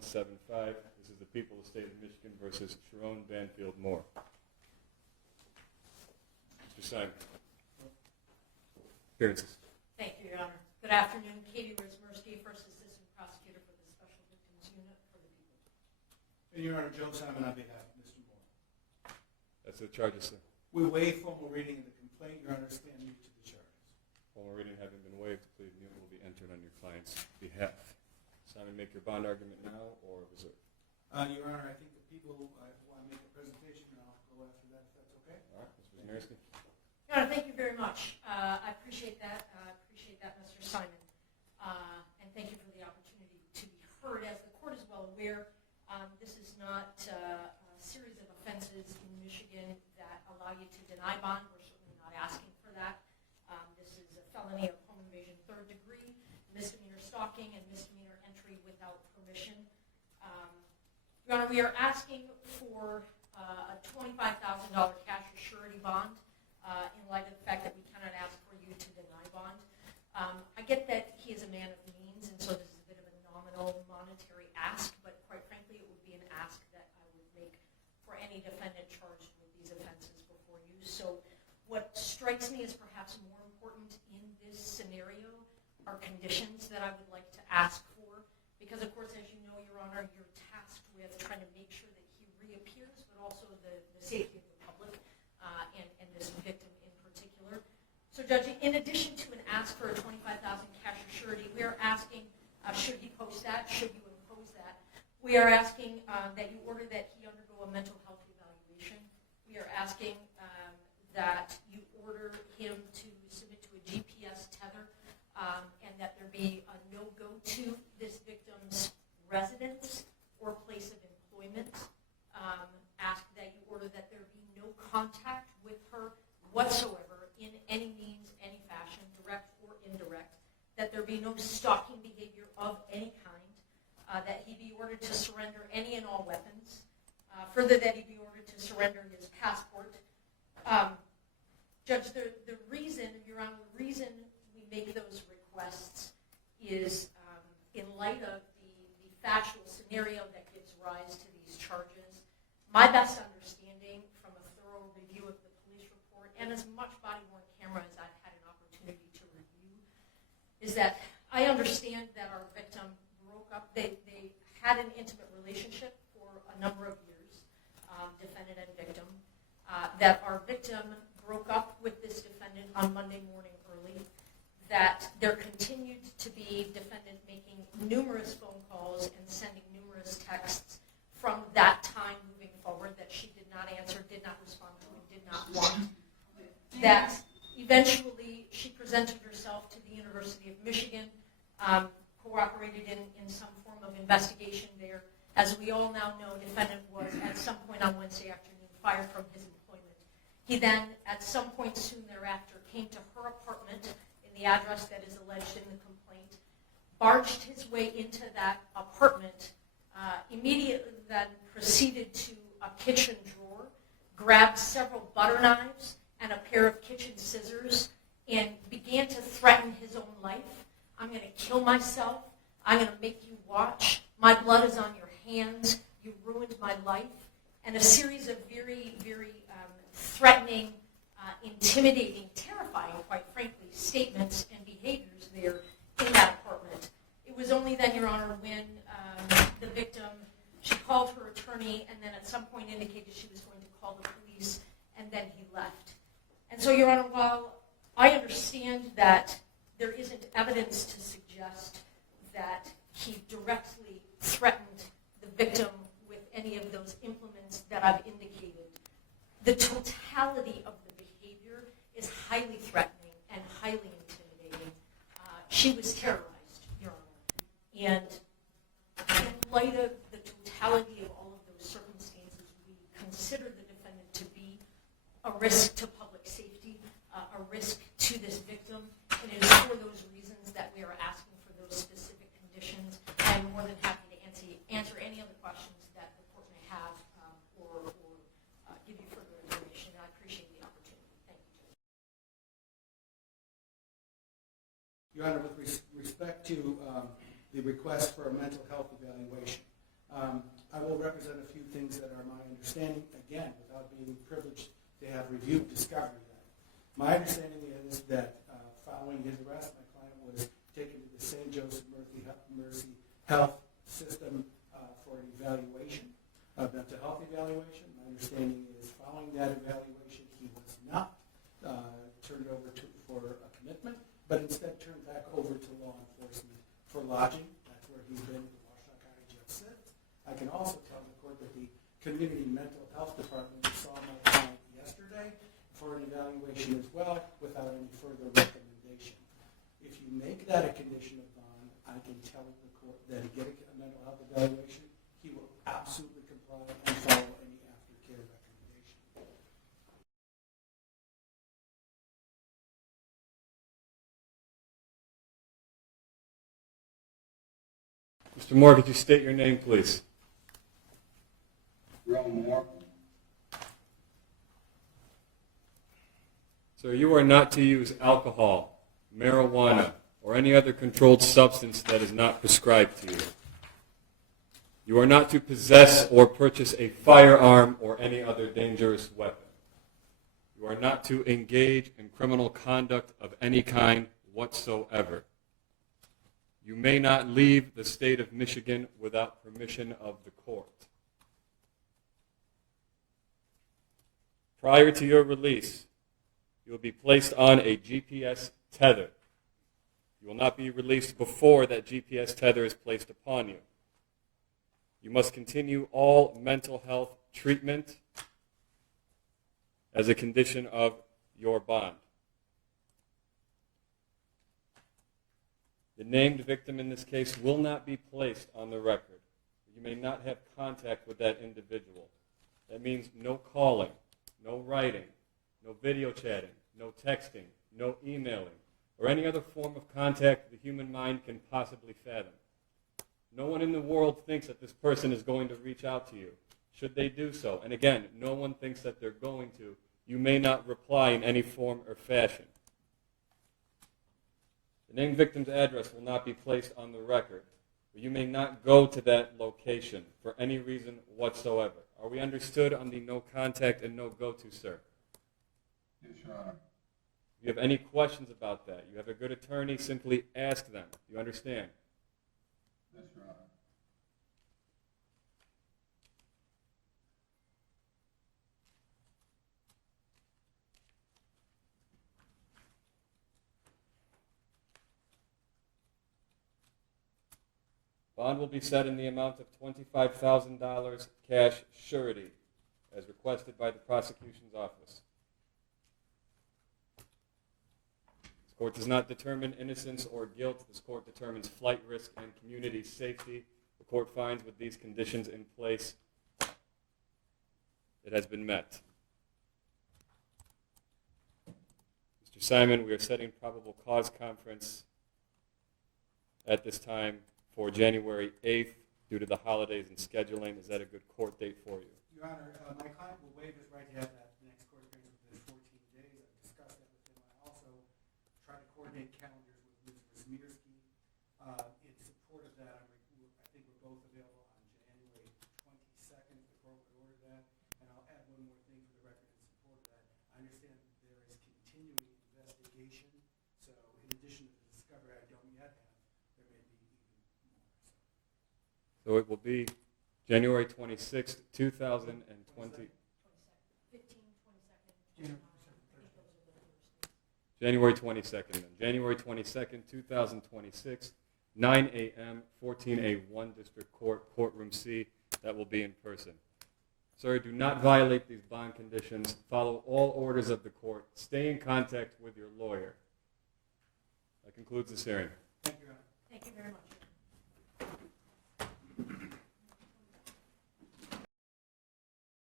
175. This is the people of the state of Michigan versus Sherrone Moore. Mr. Simon. Appearances. Thank you, Your Honor. Good afternoon. Katie Rizmersky, First Assistant Prosecutor for the Special Victims Unit for the People. And Your Honor, Joe Simon on behalf of Mr. Moore. That's the charges, sir. We waive formal reading of the complaint. Your Honor, stand mute to the charges. Formal reading having been waived, the plea of mute will be entered on your client's behalf. Simon, make your bond argument now or reserve? Your Honor, I think the people want to make a presentation, and I'll go after that if that's okay. All right, Mr. Wisniewski. Your Honor, thank you very much. I appreciate that. Mr. Simon. And thank you for the opportunity to be heard. As the court is well aware, this is not a series of offenses in Michigan that allow you to deny bond. We're certainly not asking for that. This is a felony of home invasion third degree, misdemeanor stalking, and misdemeanor entry without permission. Your Honor, we are asking for a $25,000 cash or surety bond in light of the fact that we cannot ask for you to deny bond. I get that he is a man of means, and so this is a bit of a nominal monetary ask, but quite frankly, it would be an ask that I would make for any defendant charged with these offenses before you. So what strikes me as perhaps more important in this scenario are conditions that I would like to ask for, because of course, as you know, Your Honor, you're tasked with trying to make sure that he reappears, but also the safety of the public and this victim in particular. So, Judge, in addition to an ask for a $25,000 cash or surety, we are asking, should he post that, should you impose that, we are asking that you order that he undergo a mental health evaluation. We are asking that you order him to submit to a GPS tether and that there be a no-go to this victim's residence or place of employment. Ask that you order that there be no contact with her whatsoever in any means, any fashion, direct or indirect, that there be no stalking behavior of any kind, that he be ordered to surrender any and all weapons, further that he be ordered to surrender his passport. Judge, the reason, Your Honor, the reason we make those requests is in light of the factual scenario that gives rise to these charges. My best understanding from a thorough review of the police report and as much body-worn camera as I've had an opportunity to review is that I understand that our victim broke up. They had an intimate relationship for a number of years, defendant and victim, that our victim broke up with this defendant on Monday morning early, that there continued to be defendant making numerous phone calls and sending numerous texts from that time moving forward that she did not answer, did not respond to, and did not want. That eventually she presented herself to the University of Michigan, cooperated in some form of investigation there. As we all now know, defendant was at some point on Wednesday afternoon fired from his employment. He then, at some point soon thereafter, came to her apartment in the address that is alleged in the complaint, barged his way into that apartment, immediately then proceeded to a kitchen drawer, grabbed several butter knives and a pair of kitchen scissors, and began to threaten his own life. I'm going to kill myself. I'm going to make you watch. My blood is on your hands. You ruined my life. And a series of very, very threatening, intimidating, terrifying, quite frankly, statements and behaviors there in that apartment. It was only then, Your Honor, when the victim, she called her attorney and then at some point indicated she was going to call the police, and then he left. And so, Your Honor, while I understand that there isn't evidence to suggest that he directly threatened the victim with any of those implements that I've indicated, the totality of the behavior is highly threatening and highly intimidating. She was terrorized, Your Honor. And in light of the totality of all of those circumstances, we consider the defendant to be a risk to public safety, a risk to this victim. And it is for those reasons that we are asking for those specific conditions. I'm more than happy to answer any other questions that the court may have or give you further information. I appreciate the opportunity. Thank you, Judge. Your Honor, with respect to the request for a mental health evaluation, I will represent a few things that are my understanding, again, without being privileged to have reviewed discovery. My understanding is that following his arrest, my client was taken to the St. Joseph Mercy Health System for an evaluation, a mental health evaluation. My understanding is following that evaluation, he was not turned over for a commitment, but instead turned back over to law enforcement for lodging. That's where he's been at the Washtenaw County Jail since. I can also tell the court that the Community Mental Health Department saw my client yesterday for an evaluation as well without any further recommendation. If you make that a condition of bond, I can tell the court that he get a mental health evaluation, he will absolutely comply and follow any aftercare recommendation. Mr. Moore, could you state your name, please? Sherrone Moore. Sir, you are not to use alcohol, marijuana, or any other controlled substance that is not prescribed to you. You are not to possess or purchase a firearm or any other dangerous weapon. You are not to engage in criminal conduct of any kind whatsoever. You may not leave the state of Michigan without permission of the court. Prior to your release, you will be placed on a GPS tether. You will not be released before that GPS tether is placed upon you. You must continue all mental health treatment as a condition of your bond. The named victim in this case will not be placed on the record. You may not have contact with that individual. That means no calling, no writing, no video chatting, no texting, no emailing, or any other form of contact the human mind can possibly fathom. No one in the world thinks that this person is going to reach out to you. Should they do so, and again, no one thinks that they're going to, you may not reply in any form or fashion. The named victim's address will not be placed on the record, but you may not go to that location for any reason whatsoever. Are we understood on the no contact and no go-to, sir? Yes, Your Honor. If you have any questions about that, you have a good attorney, simply ask them. You understand? Yes, Your Honor. Bond will be set in the amount of $25,000 cash surety, as requested by the prosecution's office. This court does not determine innocence or guilt. This court determines flight risk and community safety. The court finds with these conditions in place, it has been met. Mr. Simon, we are setting probable cause conference at this time for January 8th due to the holidays and scheduling. Is that a good court date for you? Your Honor, my client will waive his right to have that next court appearance within 14 days. I've discussed that with him. I also try to coordinate calendars with Ms. Wismierski. In support of that, I think we're both available on January 22nd. The court would order that. And I'll add one more thing for the record in support of that. I understand there is continuing investigation. So in addition to the discovery I don't yet have, there may be even more. So it will be January 26th, 2020. 22nd. January 22nd, then. January 22nd, 2026, 9 a.m., 14A1 District Court, Courtroom C. That will be in person. Sir, do not violate these bond conditions. Follow all orders of the court. Stay in contact with your lawyer. That concludes this hearing. Thank you, Your Honor. Thank you very much.